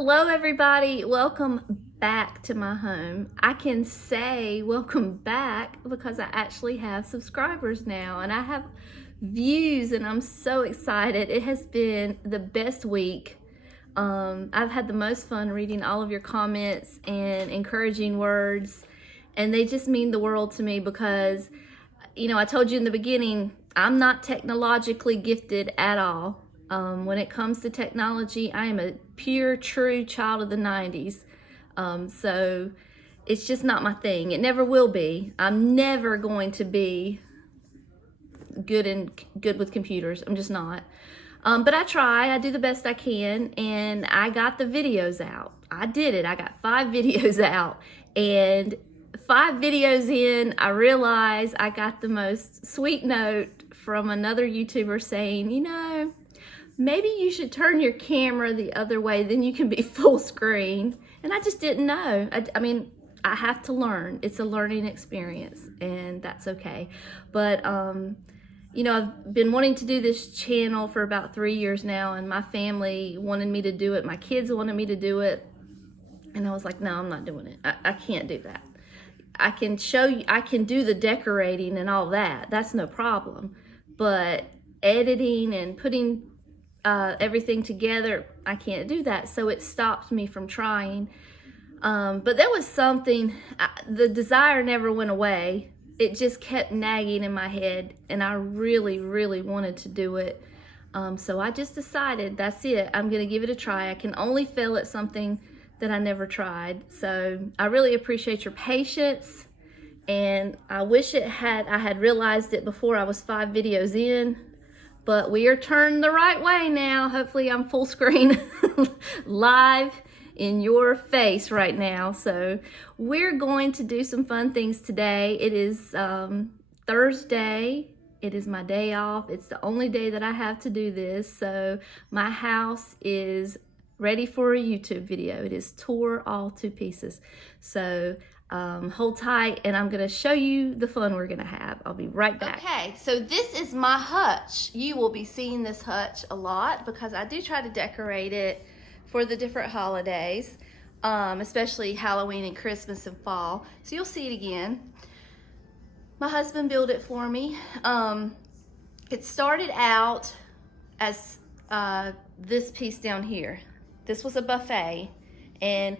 Hello everybody, welcome back to my home. I can say welcome back because I actually have subscribers now and I have views and I'm so excited. It has been the best week. I've had the most fun reading all of your comments and encouraging words, and they just mean the world to me because, I told you in the beginning, I'm not technologically gifted at all. When it comes to technology, I am a pure, true child of the 90s. So it's just not my thing. It never will be. I'm never going to be good with computers. I'm just not. But I try. I do the best I can, and I got the videos out. I did it. I got 5 videos out, and 5 videos in, I realized I got the most sweet note from another YouTuber saying, maybe you should turn your camera the other way, then you can be full screen. And I just didn't know. I have to learn. It's a learning experience, and that's okay. But, I've been wanting to do this channel for about 3 years now, and my family wanted me to do it. My kids wanted me to do it. And I was like, no, I'm not doing it. I can't do that. I can show you, I can do the decorating and all that. That's no problem. But editing and putting everything together, I can't do that. So it stopped me from trying. But there was something, the desire never went away. It just kept nagging in my head, and I really, really wanted to do it. So I just decided, that's it. I'm going to give it a try. I can only fail at something that I never tried. So I really appreciate your patience, and I wish I had realized it before I was 5 videos in. But we are turned the right way now. Hopefully I'm full screen live in your face right now. So we're going to do some fun things today. It is Thursday. It is my day off. It's the only day that I have to do this. So my house is ready for a YouTube video. It is tore all to pieces. So hold tight, and I'm gonna show you the fun we're gonna have. I'll be right back. Okay, so this is my hutch. You will be seeing this hutch a lot because I do try to decorate it for the different holidays, especially Halloween and Christmas and fall. So you'll see it again. My husband built it for me. It started out as this piece down here. This was a buffet, and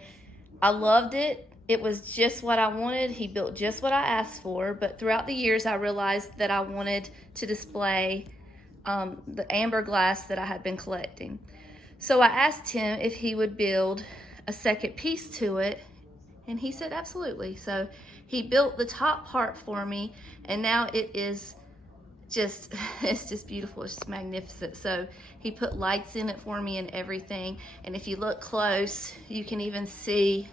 I loved it. It was just what I wanted. He built just what I asked for, but throughout the years, I realized that I wanted to display the amber glass that I had been collecting. So I asked him if he would build a second piece to it, and he said absolutely. So he built the top part for me, and now it is just, it's just beautiful. It's just magnificent. So he put lights in it for me and everything, and if you look close, you can even see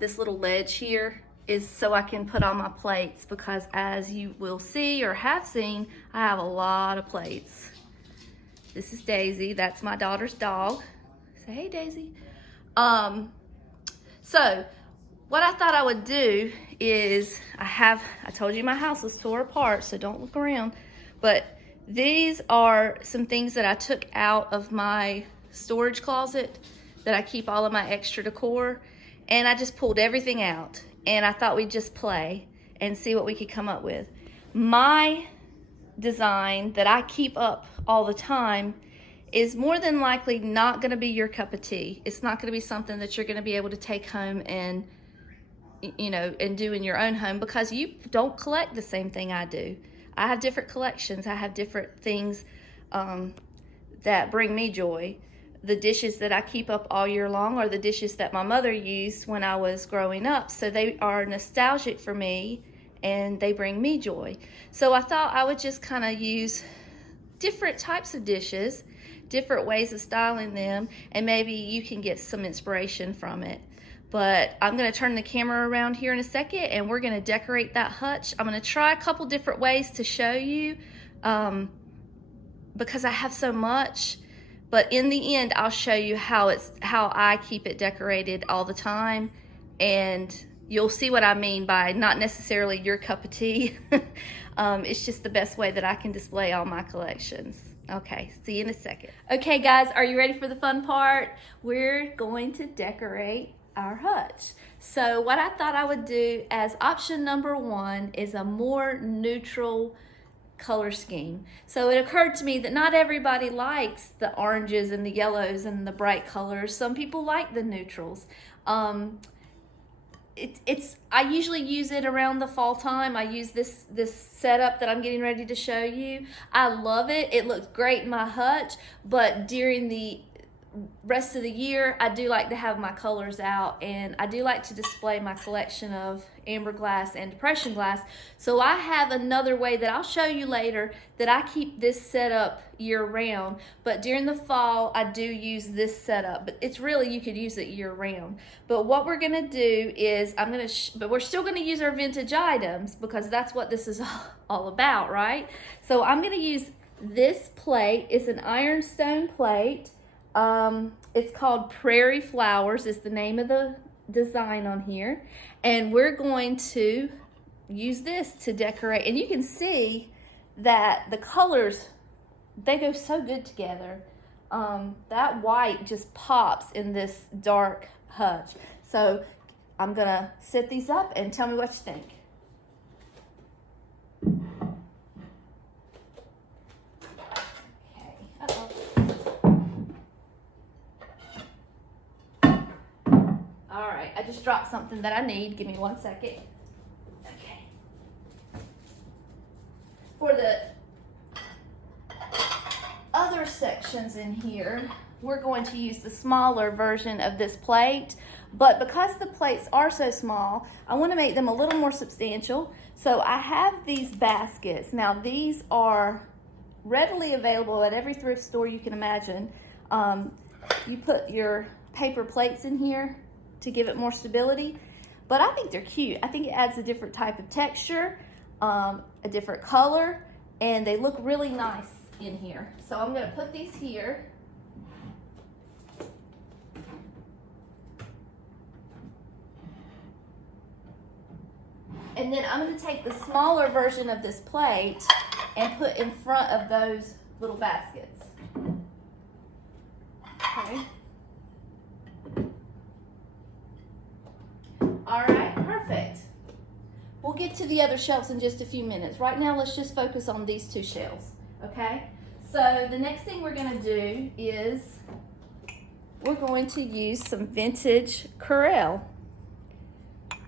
this little ledge here is so I can put on my plates, because as you will see or have seen, I have a lot of plates. This is Daisy. That's my daughter's dog. Say hey, Daisy. So what I thought I would do is, I told you my house was tore apart, so don't look around, but these are some things that I took out of my storage closet that I keep all of my extra decor. And I just pulled everything out, and I thought we'd just play and see what we could come up with. My design that I keep up all the time is more than likely not going to be your cup of tea. It's not going to be something that you're going to be able to take home and, and do in your own home, because you don't collect the same thing I do. I have different collections. I have different things that bring me joy. The dishes that I keep up all year long are the dishes that my mother used when I was growing up. So they are nostalgic for me, and they bring me joy. So I thought I would just kind of use different types of dishes, different ways of styling them, and maybe you can get some inspiration from it. But I'm gonna turn the camera around here in a second, and we're gonna decorate that hutch. I'm gonna try a couple different ways to show you, because I have so much. But in the end, I'll show you how I keep it decorated all the time, and you'll see what I mean by not necessarily your cup of tea. It's just the best way that I can display all my collections. Okay, see you in a second. Okay guys, are you ready for the fun part? We're going to decorate our hutch. So what I thought I would do as option number one is a more neutral color scheme. So it occurred to me that not everybody likes the oranges and the yellows and the bright colors. Some people like the neutrals. I usually use it around the fall time. I use this setup that I'm getting ready to show you. I love it. It looks great in my hutch, but during the rest of the year, I do like to have my colors out, and I do like to display my collection of amber glass and depression glass. So I have another way that I'll show you later that I keep this setup year round, but during the fall I do use this setup. But it's really, you could use it year round. But what we're gonna do is but we're still gonna use our vintage items because that's what this is all about, right? So I'm gonna use this plate. It's an ironstone plate. It's called Prairie Flowers is the name of the design on here, and we're going to use this to decorate. And you can see that the colors, they go so good together. That white just pops in this dark hutch. So I'm gonna set these up and tell me what you think. I just dropped something that I need. Give me 1 second. Okay. For the other sections in here, we're going to use the smaller version of this plate. But because the plates are so small, I want to make them a little more substantial. So I have these baskets. Now these are readily available at every thrift store you can imagine. You put your paper plates in here to give it more stability, but I think they're cute. I think it adds a different type of texture, a different color, and they look really nice in here. So I'm gonna put these here. And then I'm gonna take the smaller version of this plate and put in front of those little baskets. Okay. All right, perfect. We'll get to the other shelves in just a few minutes. Right now, let's just focus on these two shelves, okay? So the next thing we're gonna do is we're going to use some vintage Corelle.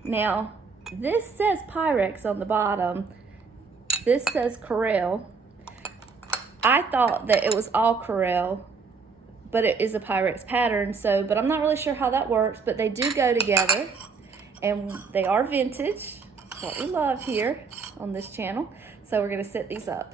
Now, this says Pyrex on the bottom. This says Corelle. I thought that it was all Corelle, but it is a Pyrex pattern, but I'm not really sure how that works, but they do go together. And they are vintage, what we love here on this channel. So we're gonna set these up.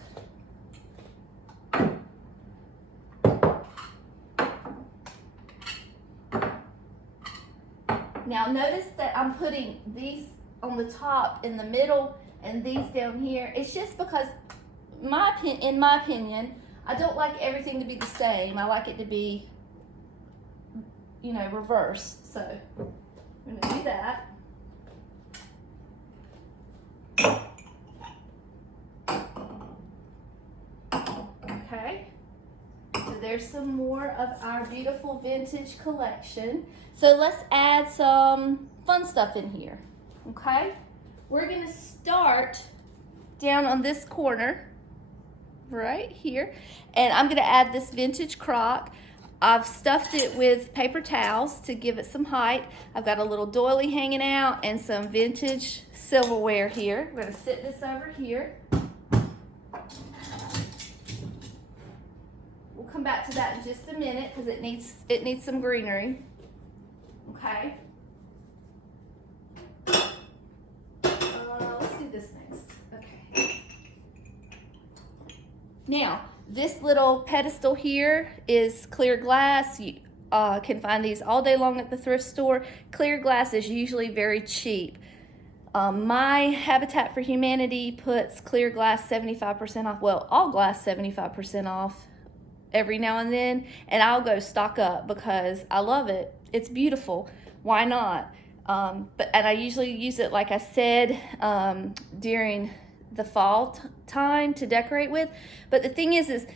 Now notice that I'm putting these on the top in the middle and these down here. It's just because, in my opinion, I don't like everything to be the same. I like it to be, reversed. So I'm gonna do that. Okay, so there's some more of our beautiful vintage collection. So let's add some fun stuff in here, okay? We're gonna start down on this corner, right here, and I'm gonna add this vintage crock. I've stuffed it with paper towels to give it some height. I've got a little doily hanging out and some vintage silverware here. We're gonna sit this over here. We'll come back to that in just a minute because it needs some greenery. Okay. Let's do this next. Okay. Now, this little pedestal here is clear glass. You can find these all day long at the thrift store. Clear glass is usually very cheap. My Habitat for Humanity puts clear glass 75% off. Well, all glass 75% off every now and then, and I'll go stock up because I love it. It's beautiful. Why not? And I usually use it, like I said, during the fall time to decorate with. But the thing is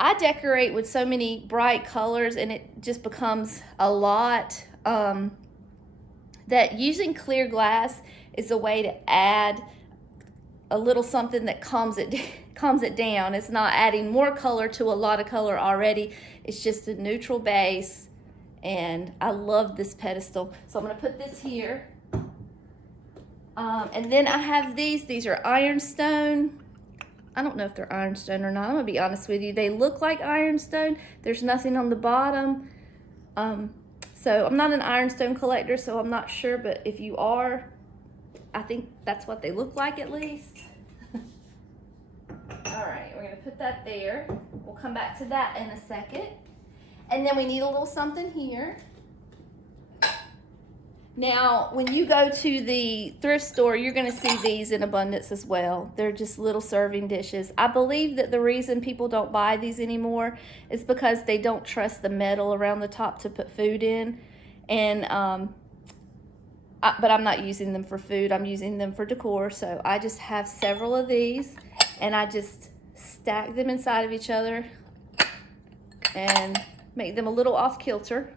I decorate with so many bright colors and it just becomes a lot, that using clear glass is a way to add a little something that calms it down. It's not adding more color to a lot of color already. It's just a neutral base, and I love this pedestal. So I'm gonna put this here. And then I have these are ironstone. I don't know if they're ironstone or not. I'm gonna be honest with you. They look like ironstone. There's nothing on the bottom. So I'm not an ironstone collector, so I'm not sure, but if you are, I think that's what they look like at least. All right, we're gonna put that there. We'll come back to that in a second. And then we need a little something here. Now, when you go to the thrift store, you're gonna see these in abundance as well. They're just little serving dishes. I believe that the reason people don't buy these anymore is because they don't trust the metal around the top to put food in. And, but I'm not using them for food, I'm using them for decor. So I just have several of these and I just stack them inside of each other and make them a little off kilter.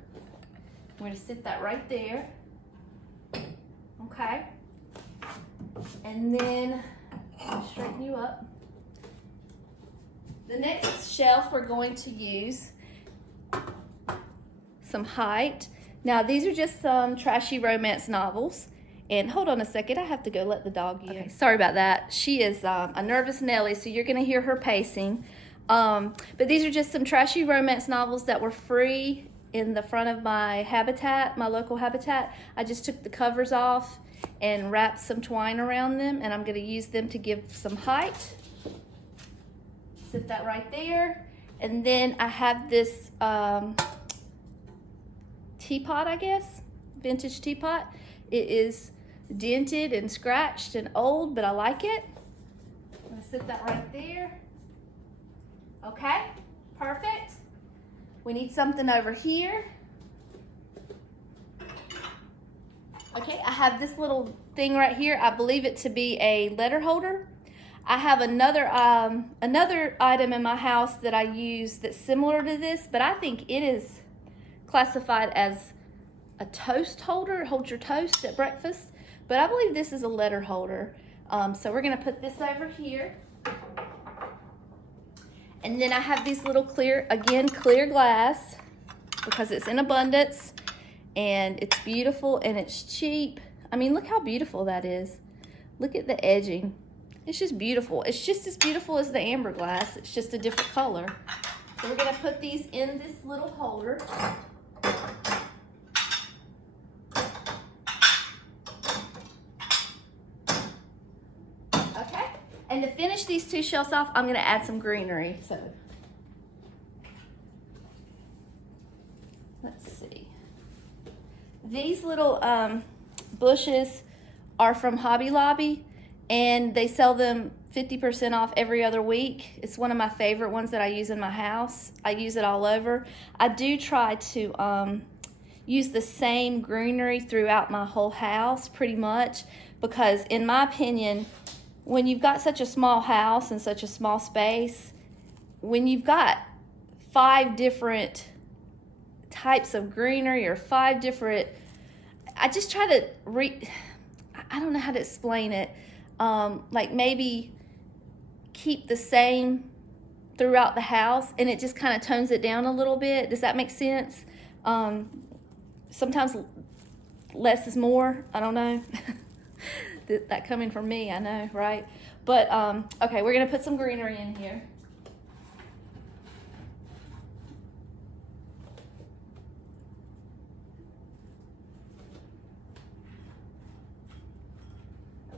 I'm gonna sit that right there. Okay, and then I'll straighten you up. The next shelf we're going to use some height. Now these are just some trashy romance novels. And hold on a second, I have to go let the dog in. Okay, sorry about that. She is a nervous Nelly, so you're gonna hear her pacing. But these are just some trashy romance novels that were free in the front of my habitat, my local habitat. I just took the covers off and wrapped some twine around them, and I'm gonna use them to give some height. Sit that right there. And then I have this teapot, I guess, vintage teapot. It is dented and scratched and old, but I like it. I'm gonna sit that right there. Okay, perfect. We need something over here. Okay, I have this little thing right here. I believe it to be a letter holder. I have another item in my house that I use that's similar to this, but I think it is classified as a toast holder. It holds your toast at breakfast, but I believe this is a letter holder. So we're gonna put this over here. And then I have these little clear glass because it's in abundance and it's beautiful and it's cheap. I mean, look how beautiful that is. Look at the edging. It's just beautiful. It's just as beautiful as the amber glass. It's just a different color. So we're gonna put these in this little holder. Okay, and to finish these two shelves off, I'm gonna add some greenery. So let's see. These little bushes are from Hobby Lobby, and they sell them 50% off every other week. It's one of my favorite ones that I use in my house. I use it all over. I do try to use the same greenery throughout my whole house pretty much, because in my opinion, when you've got such a small house and such a small space, when you've got 5 different types of greenery or 5 different, I just try to I don't know how to explain it. Like maybe keep the same throughout the house, and it just kind of tones it down a little bit. Does that make sense? Sometimes less is more. I don't know. That coming from me, I know, right? But okay, we're gonna put some greenery in here.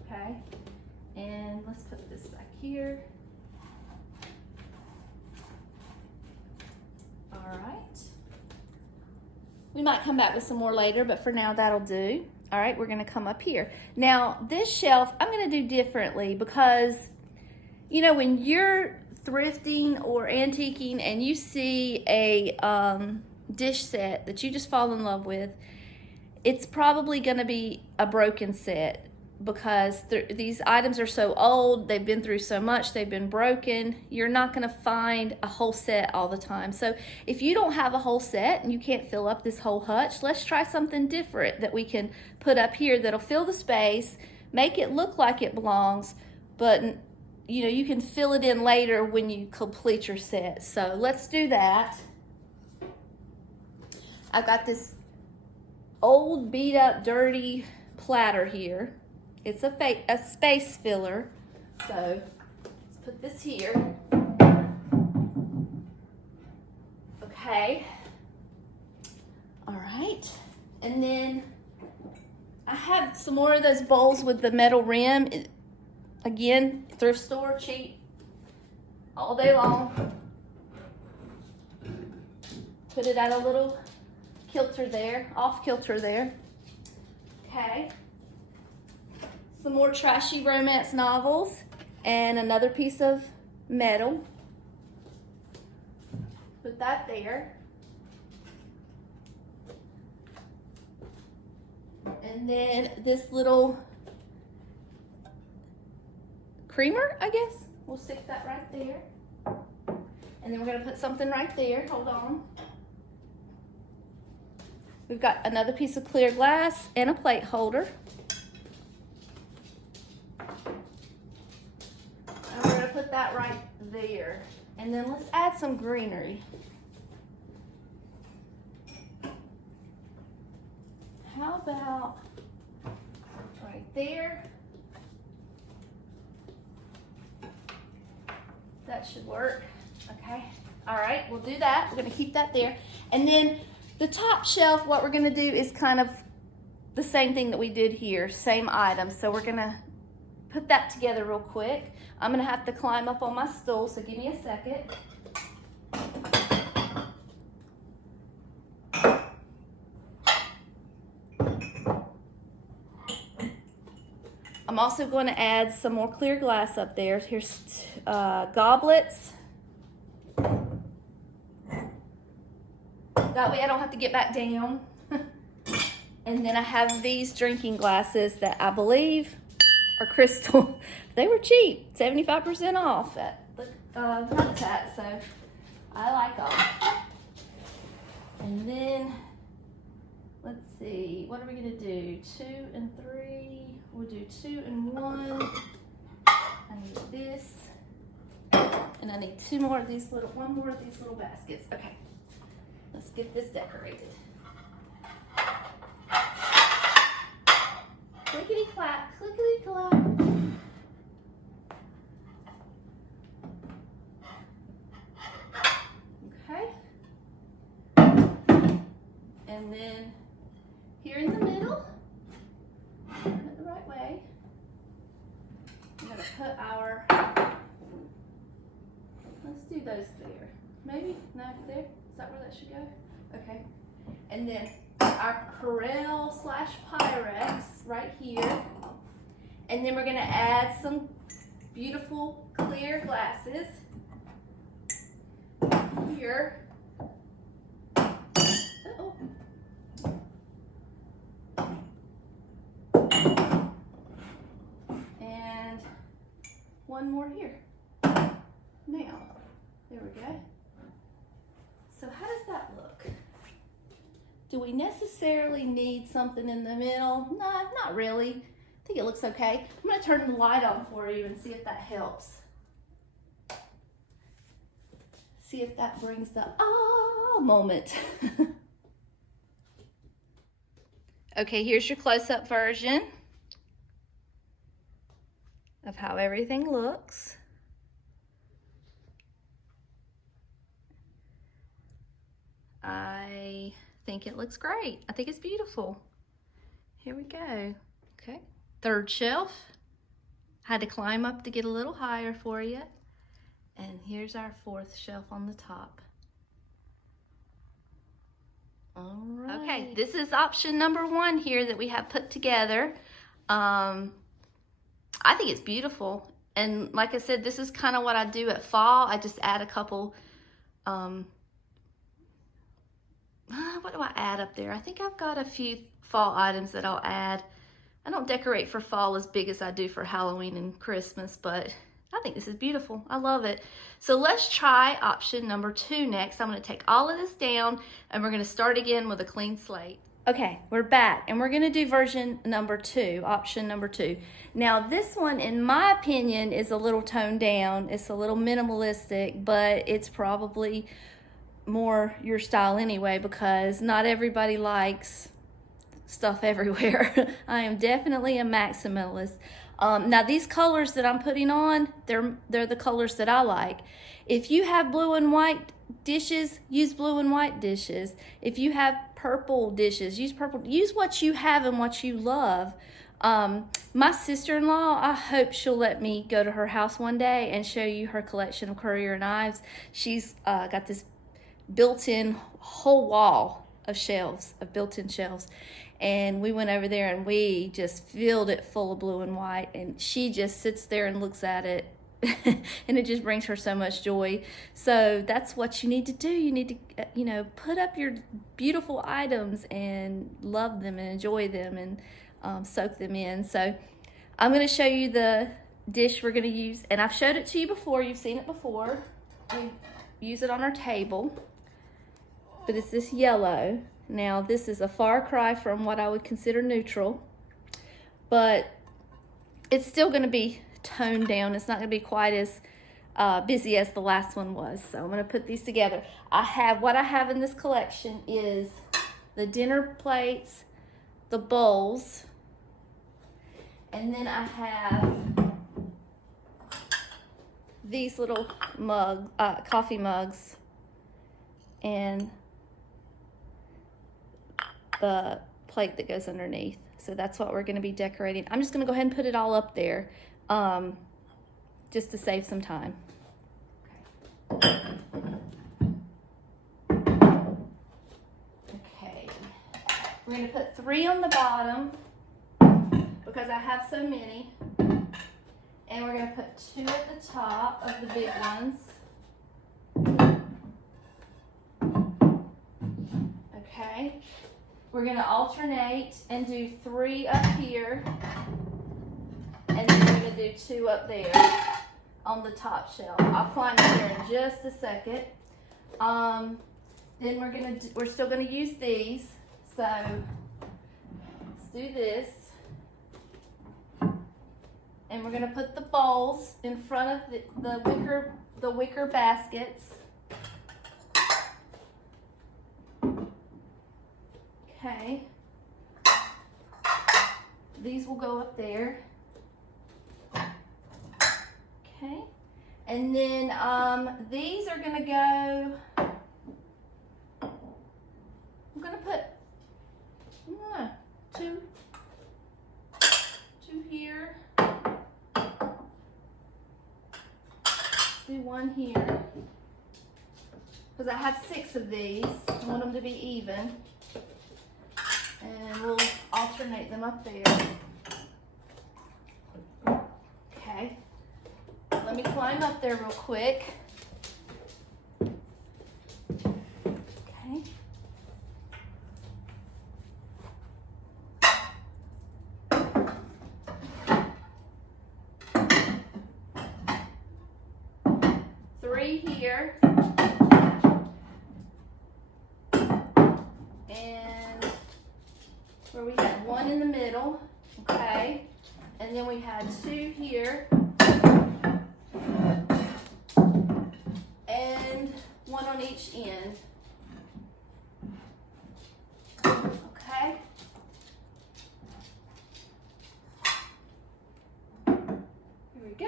Okay, and let's put this back here. All right. We might come back with some more later, but for now that'll do. All right, we're gonna come up here. Now, this shelf, I'm gonna do differently because, you know, when you're thrifting or antiquing and you see a dish set that you just fall in love with, it's probably gonna be a broken set because these items are so old, they've been through so much, they've been broken. You're not gonna find a whole set all the time. So if you don't have a whole set and you can't fill up this whole hutch, let's try something different that we can put up here that'll fill the space, make it look like it belongs, but you know, you can fill it in later when you complete your set. So let's do that. I've got this old beat up dirty platter here. It's a space filler. So let's put this here. Okay. All right. And then I have some more of those bowls with the metal rim. Again, thrift store, cheap, all day long. Put it at a little kilter there, off kilter there. Okay. Some more trashy romance novels and another piece of metal. Put that there. And then this little creamer, I guess. We'll stick that right there. And then we're gonna put something right there. Hold on. We've got another piece of clear glass and a plate holder. And we're gonna put that right there. And then let's add some greenery. How about right there? That should work. Okay. All right, we'll do that. We're gonna keep that there. And then the top shelf, what we're gonna do is kind of the same thing that we did here, same item. So we're gonna put that together real quick. I'm gonna have to climb up on my stool, so give me a second. I'm also going to add some more clear glass up there. Here's goblets. That way I don't have to get back down. And then I have these drinking glasses that I believe are crystal. They were cheap, 75% off at the Habitat, so I like them. And then, let's see, what are we gonna do? 2 and 3. We'll do 2 and 1. I need this. And I need one more of these little baskets. Okay, let's get this decorated. Clickety clap, clickety clap. Okay. And then here in the middle, turn it the right way. I'm gonna put our, let's do those there. Maybe, no, there, is that where that should go? Okay. And then our Corel / Pyrex right here. And then we're gonna add some beautiful clear glasses here. Uh-oh. And one more here. Now, there we go. So how does that look? Do we necessarily need something in the middle? No, not really. I think it looks okay. I'm gonna turn the light on for you and see if that helps. See if that brings the ah moment. Okay, here's your close-up version of how everything looks. I think it looks great. I think it's beautiful. Here we go. Okay, third shelf. Had to climb up to get a little higher for you. And here's our fourth shelf on the top. All right. Okay, this is option number 1 here that we have put together. I think it's beautiful. And like I said, this is kind of what I do at fall. I just add a couple, what do I add up there? I think I've got a few fall items that I'll add I don't decorate for fall as big as I do for Halloween and Christmas, but I think this is beautiful. I love it. So let's try option number 2 next. I'm going to take all of this down and we're going to start again with a clean slate. Okay, we're back and we're going to do version number 2, option number 2. Now this one, in my opinion, is a little toned down. It's a little minimalistic, but it's probably more your style anyway, because not everybody likes stuff everywhere. I am definitely a maximalist. Now these colors that I'm putting on, they're the colors that I like. If you have blue and white dishes, use blue and white dishes. If you have purple dishes, use purple. Use what you have and what you love. My sister-in-law, I hope she'll let me go to her house one day and show you her collection of courier knives. She's got this built-in whole wall of shelves, of built-in shelves. And we went over there and we just filled it full of blue and white, and she just sits there and looks at it and it just brings her so much joy. So that's what you need to do. You need to, you know, put up your beautiful items and love them and enjoy them and soak them in. So I'm going to show you the dish we're going to use, and I've showed it to you before. You've seen it before. We use it on our table, but it's this yellow. Now this is a far cry from what I would consider neutral, but it's still going to be toned down. It's not going to be quite as busy as the last one was. So I'm going to put these together. What I have in this collection is the dinner plates, the bowls, and then I have these little coffee mugs, and the plate that goes underneath. So that's what we're going to be decorating. I'm just going to go ahead and put it all up there just to save some time. Okay, we're going to put 3 on the bottom because I have so many, and we're going to put 2 at the top of the big ones. Okay, we're going to alternate and do 3 up here, and then we're going to do 2 up there on the top shelf. I'll climb up there in just a second. Then we're still going to use these. So let's do this, and we're going to put the bowls in front of the wicker baskets. Okay, these will go up there. Okay, and then these are going to go, I'm going to put 2 here. Let's do 1 here, because I have 6 of these. I want them to be even. And we'll alternate them up there. Okay. Let me climb up there real quick. Okay. Three here. And where we had 1 in the middle, okay, and then we had 2 here, and 1 on each end, okay. Here we go,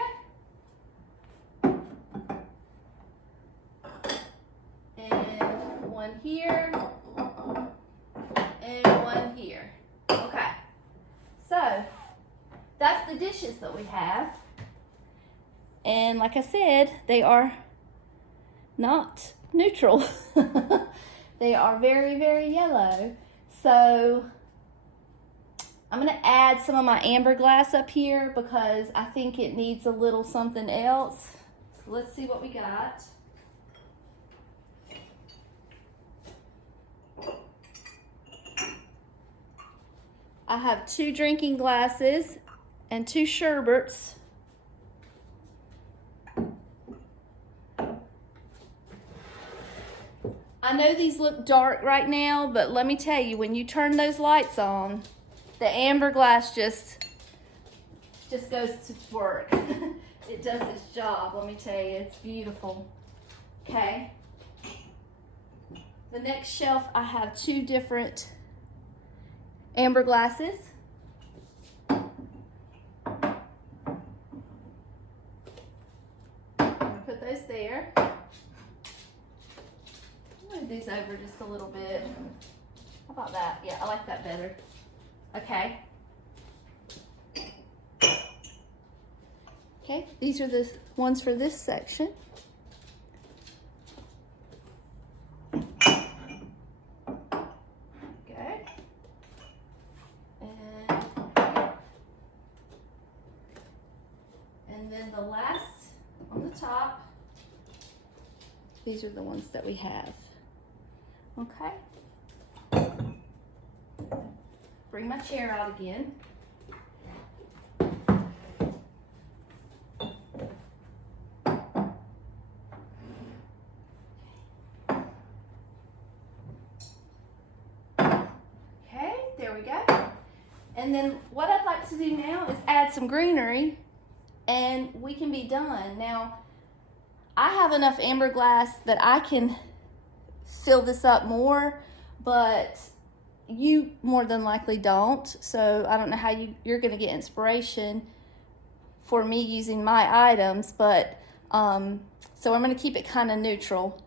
and 1 here, and 1 here. Okay, so that's the dishes that we have, and like I said, they are not neutral. They are very, very yellow. So I'm going to add some of my amber glass up here because I think it needs a little something else. So let's see what we got. I have 2 drinking glasses and 2 sherbets. I know these look dark right now, but let me tell you, when you turn those lights on, the amber glass just goes to work. It does its job, let me tell you. It's beautiful. Okay. The next shelf, I have 2 different amber glasses. I'm gonna put those there. Move these over just a little bit. How about that? Yeah, I like that better. Okay. Okay, these are the ones for this section. Okay. And then the last on the top, these are the ones that we have. Okay. Bring my chair out again. Okay, there we go. And then what I'd like to do now is add some greenery and we can be done. Now, I have enough amber glass that I can fill this up more, but you more than likely don't. So I don't know how you're gonna get inspiration for me using my items, but so I'm gonna keep it kind of neutral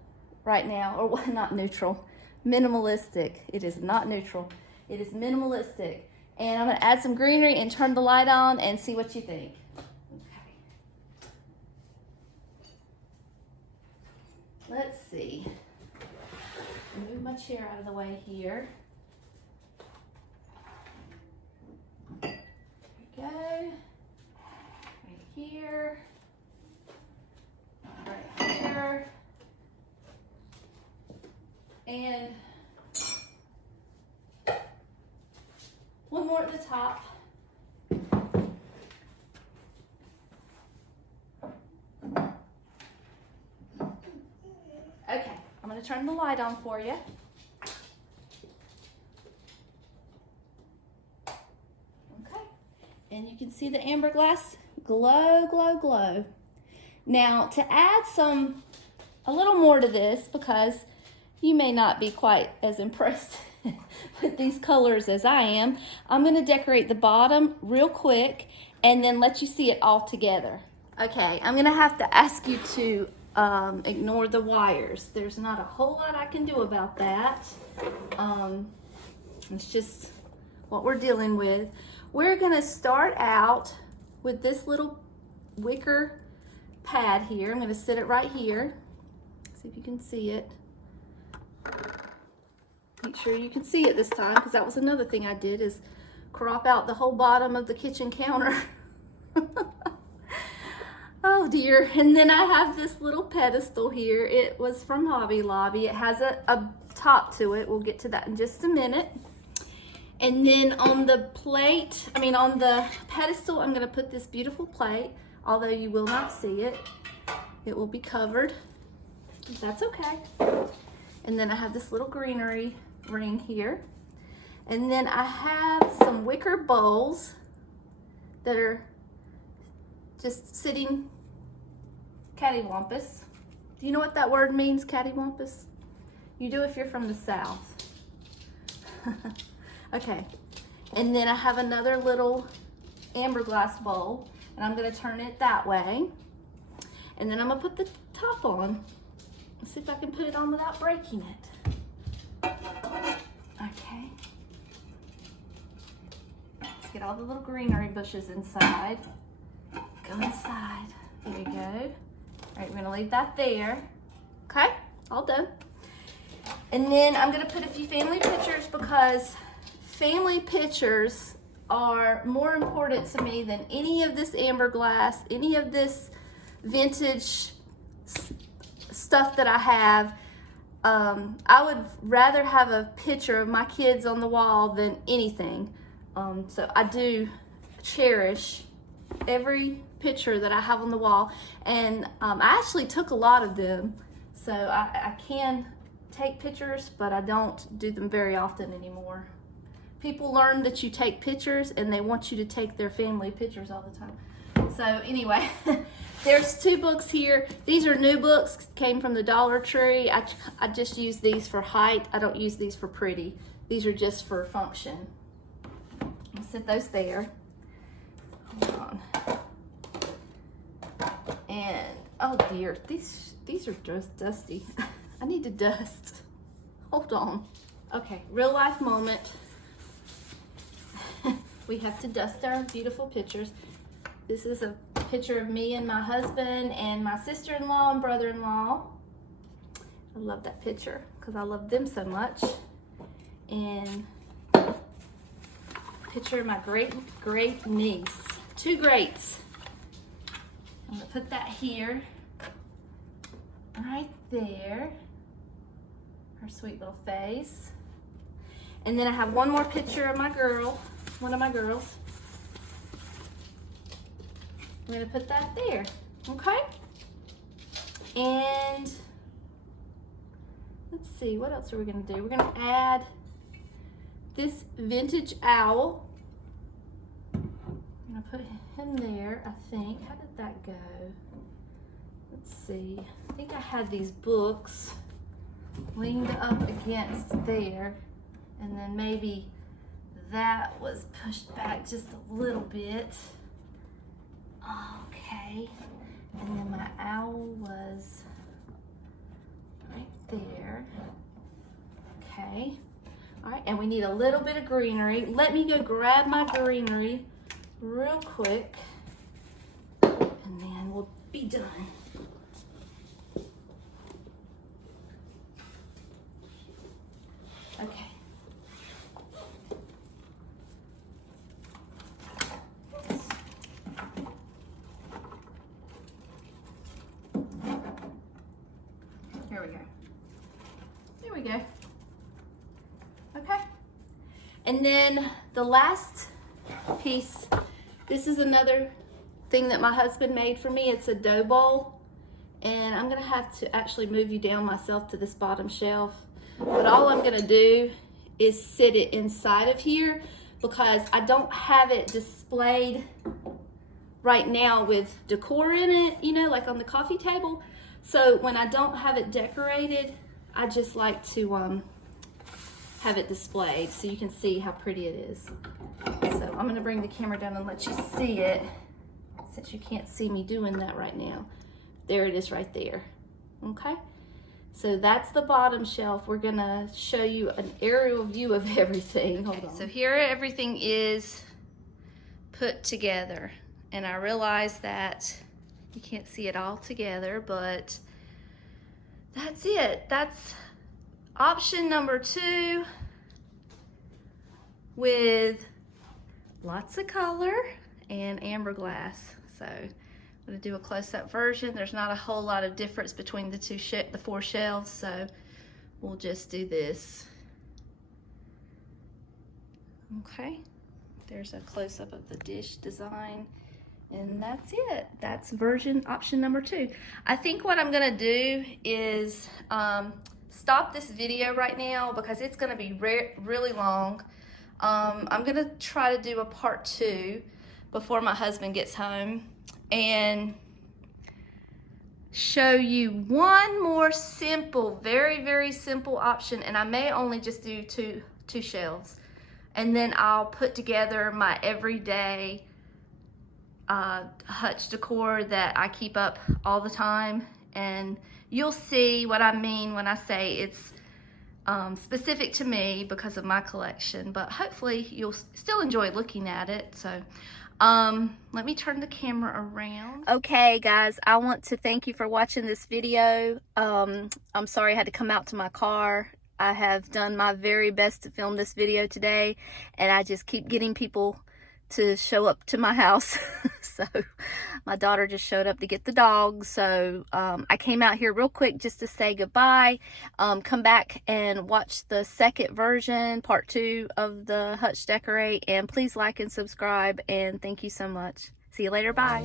right now, or well, not neutral, minimalistic. It is not neutral, it is minimalistic. And I'm gonna add some greenery and turn the light on and see what you think. Okay. Let's see. Move my chair out of the way here. There we go. Right here. Right here. And one more at the top. Okay, I'm going to turn the light on for you. Okay, and you can see the amber glass glow, glow, glow. Now, to add a little more to this, because you may not be quite as impressed with these colors as I am, I'm going to decorate the bottom real quick and then let you see it all together. Okay, I'm going to have to ask you to ignore the wires. There's not a whole lot I can do about that. It's just what we're dealing with. We're going to start out with this little wicker pad here. I'm going to sit it right here. See if you can see it. Make sure you can see it this time, because that was another thing I did, is crop out the whole bottom of the kitchen counter. Oh dear. And then I have this little pedestal here. It was from Hobby Lobby. It has a top to it. We'll get to that in just a minute. And then on the plate, on the pedestal, I'm going to put this beautiful plate, although you will not see it. It will be covered. That's okay. And then I have this little greenery ring here. And then I have some wicker bowls that are just sitting cattywampus. Do you know what that word means, cattywampus? You do if you're from the South. Okay. And then I have another little amber glass bowl, and I'm going to turn it that way. And then I'm going to put the top on. Let's see if I can put it on without breaking it. Okay. Let's get all the little greenery bushes inside. Go inside. There you go. All right, we're gonna leave that there. Okay, all done. And then I'm gonna put a few family pictures, because family pictures are more important to me than any of this amber glass, any of this vintage stuff that I have. I would rather have a picture of my kids on the wall than anything. So I do cherish every picture that I have on the wall, and I actually took a lot of them, so I can take pictures, but I don't do them very often anymore. People learn that you take pictures and they want you to take their family pictures all the time. So anyway, there's 2 books here. These are new books, came from the Dollar Tree. I just use these for height. I don't use these for pretty. These are just for function. I'll set those there. Hold on. And oh dear, these are just dusty. I need to dust. Hold on. Okay, real life moment. We have to dust our beautiful pictures. This is a picture of me and my husband and my sister-in-law and brother-in-law. I love that picture because I love them so much. And picture of my great niece. 2 greats. I'm gonna put that here, right there. Her sweet little face. And then I have one more picture of my girl, one of my girls. I'm gonna put that there, okay? And let's see, what else are we gonna do? We're gonna add this vintage owl. I'm gonna put him there, I think. How did that go? Let's see. I think I had these books leaned up against there, and then maybe that was pushed back just a little bit. Okay. And then my owl was right there. Okay. All right, and we need a little bit of greenery. Let me go grab my greenery real quick, and then we'll be done. Okay. Here we go. There we go. Okay. And then the last piece, this is another thing that my husband made for me. It's a dough bowl, and I'm gonna have to actually move you down myself to this bottom shelf. But all I'm gonna do is sit it inside of here because I don't have it displayed right now with decor in it, you know, like on the coffee table. So when I don't have it decorated, I just like to have it displayed so you can see how pretty it is. So I'm gonna bring the camera down and let you see it, since you can't see me doing that right now. There it is right there, okay? So that's the bottom shelf. We're gonna show you an aerial view of everything. Hold on. So here everything is put together. And I realize that you can't see it all together, but that's it. That's option number 2 with lots of color and amber glass. So I'm gonna do a close-up version. There's not a whole lot of difference between the 4 shelves, so we'll just do this. Okay, there's a close-up of the dish design, and that's it. That's option number 2. I think what I'm gonna do is stop this video right now because it's gonna be really long. I'm gonna try to do a part 2 before my husband gets home and show you one more simple, very simple option, and I may only just do two shelves, and then I'll put together my everyday Hutch decor that I keep up all the time, and you'll see what I mean when I say it's specific to me because of my collection, but hopefully you'll still enjoy looking at it. So let me turn the camera around. Okay guys, I want to thank you for watching this video. I'm sorry I had to come out to my car. I have done my very best to film this video today, and I just keep getting people to show up to my house. So my daughter just showed up to get the dog. So I came out here real quick just to say goodbye. Come back and watch the second version, part 2 of the Hutch Decorate. And please like and subscribe. And thank you so much. See you later. Bye.